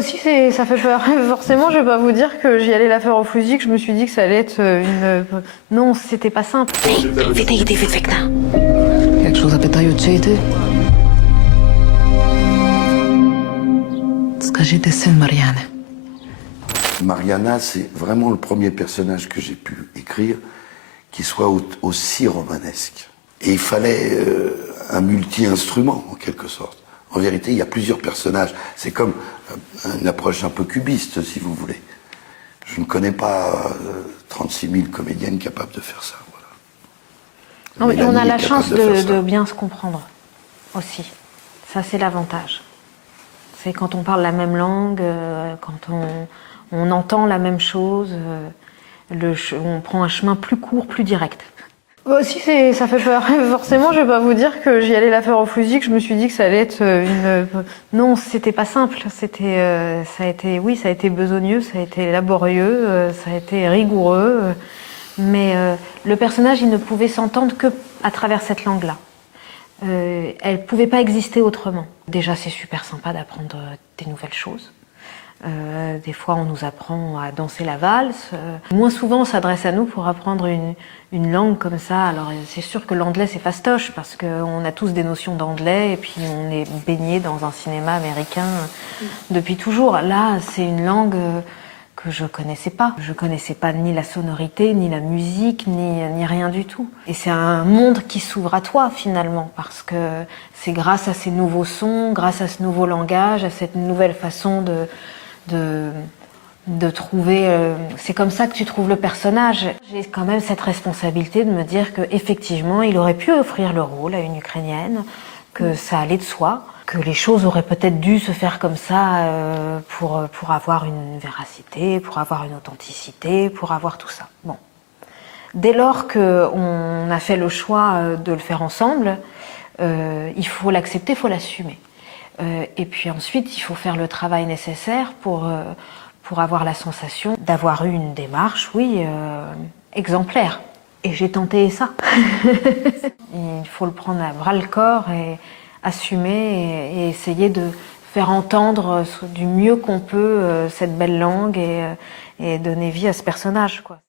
Si ça fait peur. Forcément, je vais pas vous dire que j'y allais la faire au fusil, que je me suis dit que ça allait être une... Non, c'était pas simple. Hej, vet ingenting förfäkta. Quelque chose zapytają cię i ty? Скажи, ты сын Marianne. Mariana, c'est vraiment le premier personnage que j'ai pu écrire qui soit aussi romanesque. Et il fallait un multi-instrument, en quelque sorte. En vérité, il y a plusieurs personnages. C'est comme une approche un peu cubiste, si vous voulez. Je ne connais pas 36 000 comédiennes capables de faire ça. Voilà. Non, mais on a Mélanie la est capable chance faire ça. de bien se comprendre aussi. Ça, c'est l'avantage. C'est quand on parle la même langue, quand on entend la même chose, on prend un chemin plus court, plus direct. Si ça fait peur. Forcément, je vais pas vous dire que j'y allais la faire au fusil, que je me suis dit que ça allait être une... Non, c'était pas simple. Ça a été besogneux, ça a été laborieux, ça a été rigoureux. Mais le personnage, il ne pouvait s'entendre que à travers cette langue-là. Elle ne pouvait pas exister autrement. Déjà, c'est super sympa d'apprendre des nouvelles choses. Des fois, on nous apprend à danser la valse. Moins souvent, on s'adresse à nous pour apprendre une langue comme ça. Alors, c'est sûr que l'anglais, c'est fastoche, parce qu'on a tous des notions d'anglais, et puis on est baigné dans un cinéma américain depuis toujours. Là, c'est une langue que je connaissais pas. Je connaissais pas ni la sonorité, ni la musique, ni rien du tout. Et c'est un monde qui s'ouvre à toi, finalement, parce que c'est grâce à ces nouveaux sons, grâce à ce nouveau langage, à cette nouvelle façon de trouver... c'est comme ça que tu trouves le personnage. J'ai quand même cette responsabilité de me dire qu'effectivement, il aurait pu offrir le rôle à une Ukrainienne, que ça allait de soi, que les choses auraient peut-être dû se faire comme ça pour avoir une véracité, pour avoir une authenticité, pour avoir tout ça. Bon. Dès lors qu'on a fait le choix de le faire ensemble, il faut l'accepter, il faut l'assumer. Et puis ensuite, il faut faire le travail nécessaire pour avoir la sensation d'avoir eu une démarche, oui, exemplaire. Et j'ai tenté ça. Il faut le prendre à bras-le-corps et assumer et essayer de faire entendre du mieux qu'on peut cette belle langue et donner vie à ce personnage, quoi.